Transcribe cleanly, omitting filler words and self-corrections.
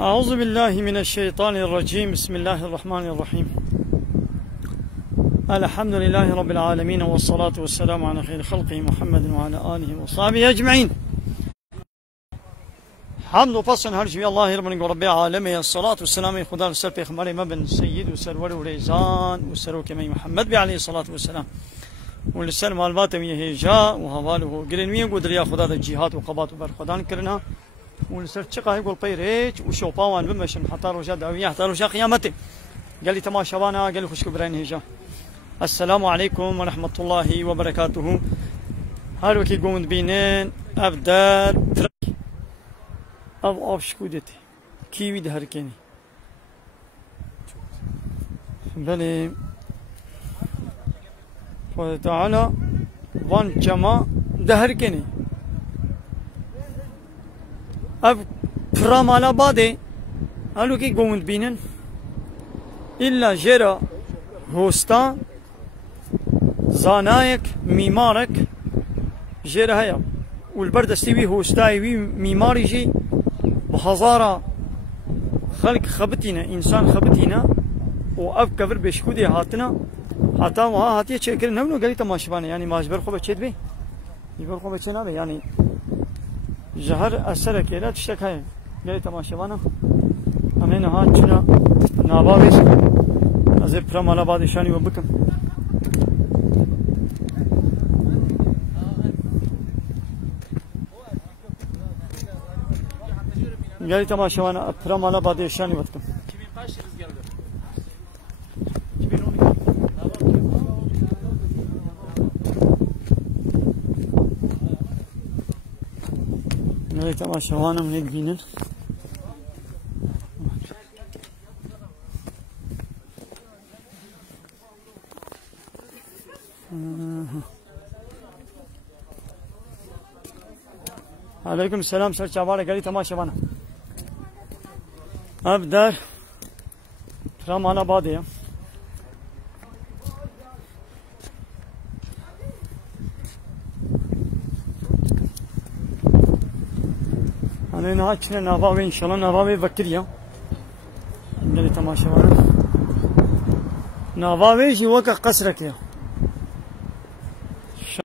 أعوذ بالله من الشيطان الرجيم. بسم الله الرحمن الرحيم. الحمد لله رب العالمين، والصلاة والسلام على خير خلقه محمد وعلى آله وصحبه أجمعين. حمد و پسند هر چی الله رب رب العالمین، الصلاة والسلام خدا سر پیغمبر مبن سید و سرور و ریزان و سروک می محمد بی علیه الصلاة والسلام و لسر معلومات می هجا و حواله گرنوی گودریا خدا د جهاد و قبات و بر خدان کرنا و لسر چقه گل پیرچ و شوپاوان بمشن حتی روزا داویه حتی روزا قیامت. قال تماشاوانا قال خوش كبرين هجا. السلام عليكم ورحمة الله وبركاته. هاروكي قوند بينين أبدار أو شكودتي كيوي دهركني بلي فتعالى وان جما دهركني أب فرام على بعضه هاروكي قوند بينين إلا جرا هوستا زانايك ميمارك جرا هيا والبرد استوي هوستاي وي ميماري جي بهزارة خلق خبتينا إنسان خبتينا وأب كبر بشكودي هاتنا حتى وها هاتيه شكل نمنو قالي تماشبانه يعني ماجبر خو بچيت بي يبر خو بچنا بي يعني جهر أثر كيلا تشتك هاي قالي تماشبانه أمين هاتنا ناباويس أزيب فرام على بعض شاني وبكم قالي تماشوانا فرام على بعض شاني وبكم قالي تماشوانا من الجنين عليكم السلام سر چاواره گلی تماشاوانا اب در فرمان آباده انا ناچنه نواوی انشالله نواوی وکریا گلی تماشاوانا نواوی جی وکا قصر کیا